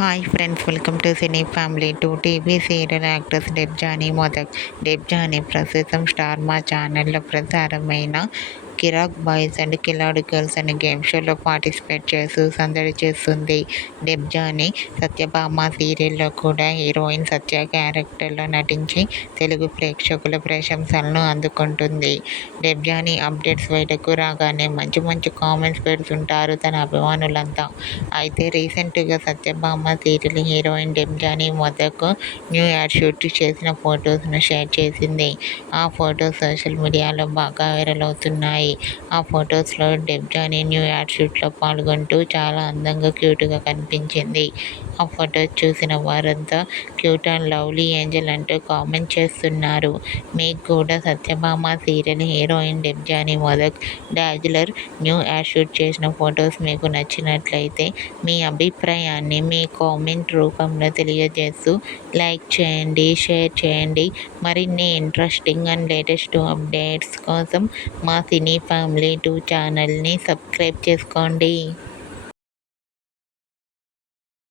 Hi friends, welcome to cine family. TV serial actress Debjani Modak. Debjani ప్రస్తుతం Star Maa ఛానల్లో ప్రసారమైన Kiraak boys and Khiladi girls అనే game షోలో పార్టిసిపేట్ చేస్తూ సందడి చేస్తుంది. డెబ్జానీ సత్యభామ సీరియల్లో కూడా హీరోయిన్ సత్య క్యారెక్టర్లో నటించి తెలుగు ప్రేక్షకుల ప్రశంసలను అందుకుంటుంది. డెబ్జానీ అప్డేట్స్ బయటకు రాగానే మంచి మంచి కామెంట్స్ పెడుతుంటారు తన అభిమానులంతా. అయితే రీసెంట్గా Satyabhama serial heroine Debjani Modak new ad shoot చేసిన ఫొటోస్ను షేర్ చేసింది. ఆ ఫొటోస్ సోషల్ మీడియాలో బాగా వైరల్ అవుతున్నాయి. ఆ ఫొటోస్లో డెబ్జానీ న్యూ యాడ్ షూట్లో పాల్గొంటూ చాలా అందంగా, క్యూట్గా కనిపించింది. ఆ ఫొటోస్ చూసిన వారంతా క్యూట్ అండ్ లవ్లీ ఏంజల్ అంటూ కామెంట్ చేస్తున్నారు. మీకు కూడా Satyabhama serial heroine Debjani Modak dazzler new ad shoot చేసిన ఫొటోస్ మీకు నచ్చినట్లయితే మీ అభిప్రాయాన్ని మీ కామెంట్ రూపంలో తెలియజేస్తూ లైక్ చేయండి, షేర్ చేయండి. మరిన్ని ఇంట్రెస్టింగ్ అండ్ లేటెస్ట్ అప్డేట్స్ కోసం మా సినీ ఫ్యామిలీ 2 ఛానల్ని సబ్స్క్రైబ్ చేసుకోండి.